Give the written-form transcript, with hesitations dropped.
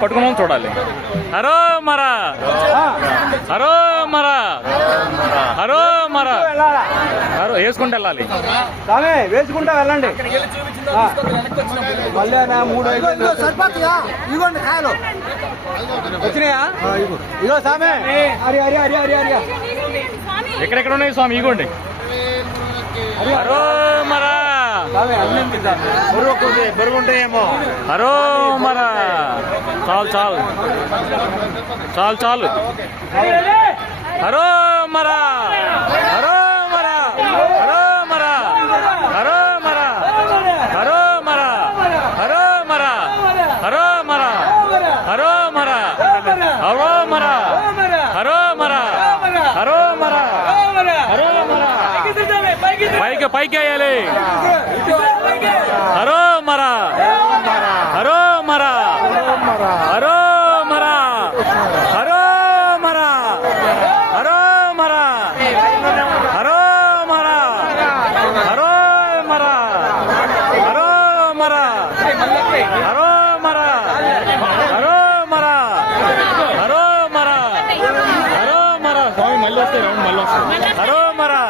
పట్టుకున్నాం చూడాలి. హరో మరా హరో మరా హరో మరా హరో వేసుకుంటూ వెళ్ళాలి. వేసుకుంటా వెళ్ళండి. మళ్ళీ 3 కాయలు వచ్చినాయా? ఇగో సామే హరి హరి హరి హరి హరి ఎక్కడెక్కడ ఉన్నాయి స్వామి? ఇగోండి. హరో మరా బరువుంటాయేమో. హరో మరా చాలు చాలు చాలు చాలు. హరో మరా హరో మరా హరో మరా హరో మరా హరో మరా హరో మరా హరో మరా హరో మరా హరో మరా హరో మరా హరో మరా హరో మరా పైకి పైకి వేయాలి. హరో మరా హరో మరా హరో మరా హరో మరా హరో మరా హరో మరా హరో మరా హరో మరా హరో మరా హరో హరో మరా